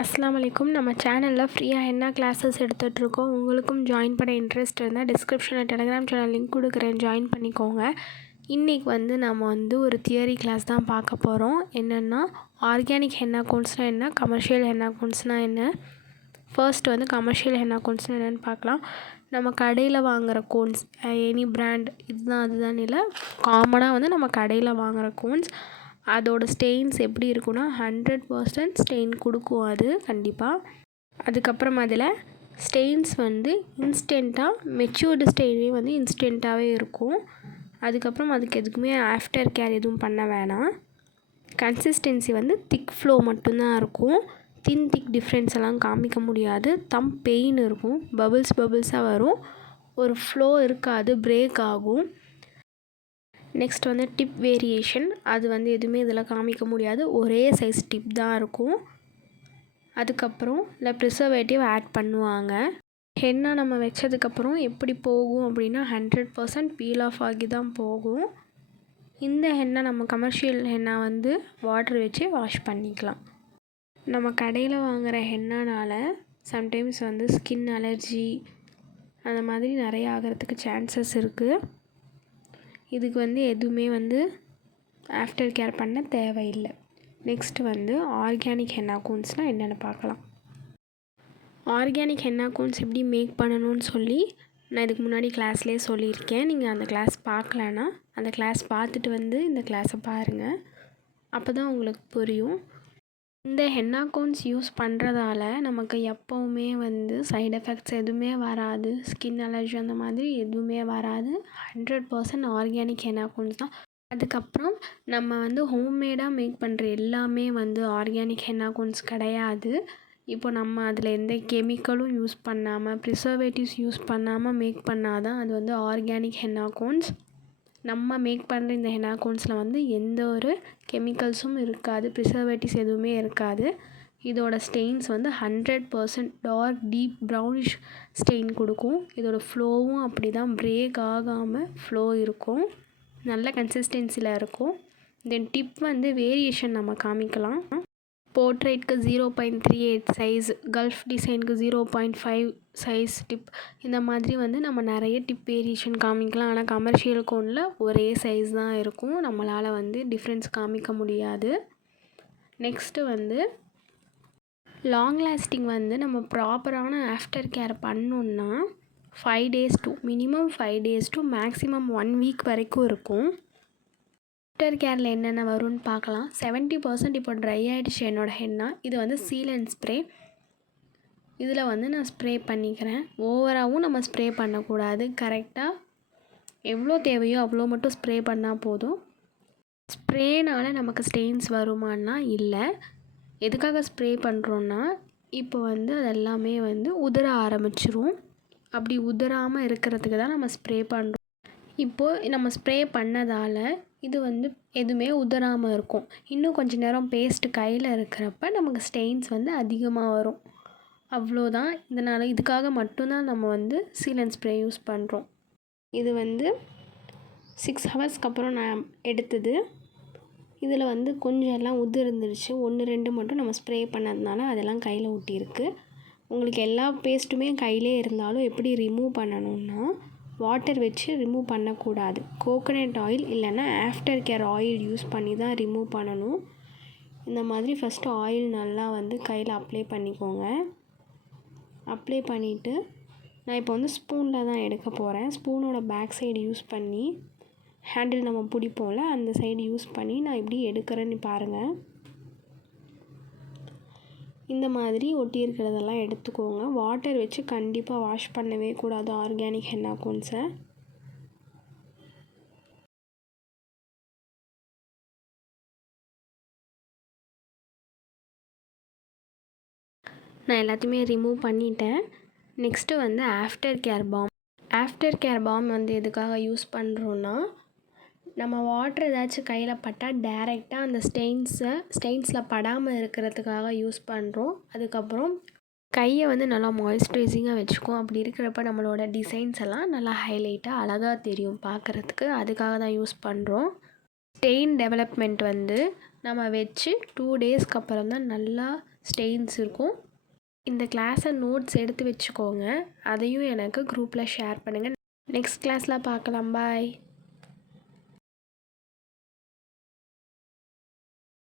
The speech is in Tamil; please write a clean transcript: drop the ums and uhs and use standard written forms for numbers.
அஸ்ஸலாமு அலைக்கும். நம்ம சேனலில் ஃப்ரீயாக ஹென்னா கிளாஸஸ் எடுத்துகிட்ருக்கோம். உங்களுக்கும் ஜாயின் பண்ண இன்ட்ரெஸ்ட் இருந்தால் டிஸ்கிரிப்ஷனில் டெலிகிராம் சேனல் லிங்க் கொடுக்குறேன், ஜாயின் பண்ணிக்கோங்க. இன்றைக்கி நம்ம ஒரு தியரி கிளாஸ் தான் பார்க்க போகிறோம். என்னென்னா ஆர்கானிக் ஹென்னா கோன்ஸ்னால் என்ன, கமர்ஷியல் ஹென்னா கோன்ஸ்னால் என்ன. ஃபர்ஸ்ட் கமர்ஷியல் ஹென்னா கோன்ஸ்னால் என்னென்னு பார்க்கலாம். நம்ம கடையில் வாங்குகிற கோன்ஸ், எனி பிராண்ட் இதுதான் அதுதான் இல்லை, காமனாக நம்ம கடையில் வாங்குகிற கோன்ஸ், அதோடய ஸ்டெயின்ஸ் எப்படி இருக்குன்னா 100% ஸ்டெயின் கொடுக்கும் அது கண்டிப்பாக. அதுக்கப்புறம் அதில் ஸ்டெயின்ஸ் இன்ஸ்டண்ட்டாக மெச்சூர்டு ஸ்டெயினே இன்ஸ்டண்ட்டாகவே இருக்கும். அதுக்கப்புறம் அதுக்கு எதுக்குமே ஆஃப்டர் கேர் எதுவும் பண்ண வேணாம். கன்சிஸ்டன்சி திக் ஃப்ளோ மட்டும்தான் இருக்கும். திக் டிஃப்ரென்ஸ் எல்லாம் காமிக்க முடியாது. பெயின் இருக்கும், பபிள்ஸாக வரும், ஒரு ஃப்ளோ இருக்காது, பிரேக் ஆகும். நெக்ஸ்ட் டிப் வேரியேஷன், அது எதுவுமே இதில் காமிக்க முடியாது, ஒரே சைஸ் டிப் தான் இருக்கும். அதுக்கப்புறம் இல்லை ப்ரிசர்வேட்டிவ் ஆட் பண்ணுவாங்க. ஹென்னா நம்ம வச்சதுக்கப்புறம் எப்படி போகும் அப்படின்னா 100% பீல் ஆஃப் ஆகி தான் போகும். இந்த ஹென்னா நம்ம கமர்ஷியல் ஹென்னா வாட்டர் வச்சு வாஷ் பண்ணிக்கலாம். நம்ம கடையில் வாங்குகிற ஹென்னானால் சம்டைம்ஸ் ஸ்கின் அலர்ஜி அந்த மாதிரி நிறைய ஆகிறதுக்கு சான்சஸ் இருக்குது. இதுக்கு எதுவுமே ஆஃப்டர் கேர் பண்ண தேவையில்லை. நெக்ஸ்ட் ஆர்கானிக் ஹென்னா கோன்ஸ்னால் என்னென்னு பார்க்கலாம். ஆர்கானிக் ஹென்னா கோன்ஸ் எப்படி மேக் பண்ணணும்னு சொல்லி நான் இதுக்கு முன்னாடி கிளாஸ்லேயே சொல்லியிருக்கேன். நீங்கள் அந்த கிளாஸ் பார்க்கலன்னா அந்த கிளாஸ் பார்த்துட்டு இந்த கிளாஸை பாருங்கள், அப்போ தான் உங்களுக்கு புரியும். இந்த ஹென்னா கோன்ஸ் யூஸ் பண்ணுறதால நமக்கு எப்போவுமே சைடு எஃபெக்ட்ஸ் எதுவுமே வராது, ஸ்கின் அலர்ஜி அந்த மாதிரி எதுவுமே வராது. 100% ஆர்கானிக் ஹென்னா கோன்ஸ் தான். அதுக்கப்புறம் நம்ம ஹோம்மேடாக மேக் பண்ணுற எல்லாமே ஆர்கானிக் ஹென்னா கோன்ஸ் கிடையாது. இப்போ நம்ம அதில் எந்த கெமிக்கலும் யூஸ் பண்ணாமல், ப்ரிசர்வேட்டிவ்ஸ் யூஸ் பண்ணாமல் மேக் பண்ணால் தான் அது ஆர்கானிக் ஹென்னா கோன்ஸ். நம்ம மேக் பண்ணுற இந்த ஹென்னா கோன்ஸில் எந்த ஒரு கெமிக்கல்ஸும் இருக்காது, ப்ரிசர்வேட்டிவ்ஸ் எதுவுமே இருக்காது. இதோட stains 100% dark deep brownish stain கொடுக்கும். இதோட ஃப்ளோவும் அப்படி தான், பிரேக் ஆகாமல் ஃப்ளோ இருக்கும், நல்ல கன்சிஸ்டன்சியில் இருக்கும். தென் டிப் வேரியேஷன் நம்ம காமிக்கலாம். போர்ட்ரேட்க்கு 0.38 சைஸ், கல்ஃப் டிசைனுக்கு 0.5 சைஸ் டிப், இந்த மாதிரி நம்ம நிறைய டிப் வேரியேஷன் காமிக்கலாம். ஆனால் கமர்ஷியல் கோனில் ஒரே சைஸ் தான் இருக்கும், நம்மளால் டிஃப்ரென்ஸ் காமிக்க முடியாது. நெக்ஸ்ட்டு லாங் லாஸ்டிங் நம்ம ப்ராப்பரான ஆஃப்டர் கேர் பண்ணோன்னா 5 days to minimum 5 days to maximum 1 week வரைக்கும் இருக்கும். ஆஃப்டர் கேரில் என்னென்ன வரும்னு பார்க்கலாம். 70% இப்போ ட்ரை ஆகிடுச்சு என்னோடய ஹென்னா. இது சீல் அண்ட் ஸ்ப்ரே. இதில் நான் ஸ்ப்ரே பண்ணிக்கிறேன். ஓவராகவும் நம்ம ஸ்ப்ரே பண்ணக்கூடாது, கரெக்டாக எவ்வளோ தேவையோ அவ்வளோ மட்டும் ஸ்ப்ரே பண்ணால் போதும். ஸ்ப்ரேனால் நமக்கு ஸ்டெயின்ஸ் வருமானா இல்லை. எதுக்காக ஸ்ப்ரே பண்ணுறோன்னா இப்போ அதெல்லாமே உதிர ஆரம்பிச்சிரும். அப்படி உதிராமல் இருக்கிறதுக்கு தான் நம்ம ஸ்ப்ரே பண்ணுறோம். இப்போது நம்ம ஸ்ப்ரே பண்ணதால் இது எதுவுமே உதிராமல் இருக்கும். இன்னும் கொஞ்சம் நேரம் பேஸ்ட்டு கையில் இருக்கிறப்ப நமக்கு ஸ்டெயின்ஸ் அதிகமாக வரும், அவ்வளோதான். இதனால் இதுக்காக மட்டும்தான் நம்ம சீல் அண்ட் ஸ்ப்ரே யூஸ் பண்ணுறோம். இது 6 ஹவர்ஸ்க்கு அப்புறம் நான் எடுத்தது. இதில் கொஞ்சம் எல்லாம் உதிர்ந்துருச்சு, 1-2 மட்டும் நம்ம ஸ்ப்ரே பண்ணதுனால அதெல்லாம் கையில் ஒட்டியிருக்கு. உங்களுக்கு எல்லா பேஸ்ட்டுமே கையிலே இருந்தாலும் எப்படி ரிமூவ் பண்ணணுன்னா வாட்டர் வச்சு ரிமூவ் பண்ணக்கூடாது. கோகோனட் ஆயில் இல்லைன்னா ஆஃப்டர் கேர் ஆயில் யூஸ் பண்ணி தான் ரிமூவ் பண்ணணும். இந்த மாதிரி ஃபஸ்ட்டு ஆயில் நல்லா கையில் அப்ளை பண்ணிக்கோங்க. அப்ளை பண்ணிவிட்டு நான் இப்போ ஸ்பூனில் தான் எடுக்க போகிறேன். ஸ்பூனோட பேக் சைடு யூஸ் பண்ணி, ஹேண்டில் நம்ம பிடிப்போம்ல அந்த சைடு யூஸ் பண்ணி நான் இப்படி எடுக்கிறேன்னு பாருங்கள். இந்த மாதிரி ஒட்டி இருக்கிறதெல்லாம் எடுத்துக்கோங்க. வாட்டர் வச்சு கண்டிப்பாக வாஷ் பண்ணவே கூடாது ஆர்கானிக் ஹென்னா கோன்ஸை. நான் எல்லாத்தையுமே ரிமூவ் பண்ணிட்டேன். Next after care balm. After care balm எதுக்காக யூஸ் பண்ணுறோன்னா நம்ம வாட்டர் ஏதாச்சும் கையில் பட்டால் டேரெக்டாக அந்த ஸ்டெயின்ஸில் படாமல் இருக்கிறதுக்காக யூஸ் பண்ணுறோம். அதுக்கப்புறம் கையை நல்லா மாய்ஸ்சரைசிங்காக வச்சுக்கும். அப்படி இருக்கிறப்ப நம்மளோட டிசைன்ஸ் எல்லாம் நல்லா ஹைலைட்டாக அழகாக தெரியும் பார்க்குறதுக்கு. அதுக்காக தான் யூஸ் பண்ணுறோம். ஸ்டெயின் டெவலப்மெண்ட் நம்ம வச்சு 2 daysக்கு அப்புறம் தான் நல்லா ஸ்டெயின்ஸ் இருக்கும். இந்த கிளாஸை நோட்ஸ் எடுத்து வச்சுக்கோங்க. அதையும் எனக்கு குரூப்பில் ஷேர் பண்ணுங்கள். நெக்ஸ்ட் கிளாஸில் பார்க்கலாம். பாய்.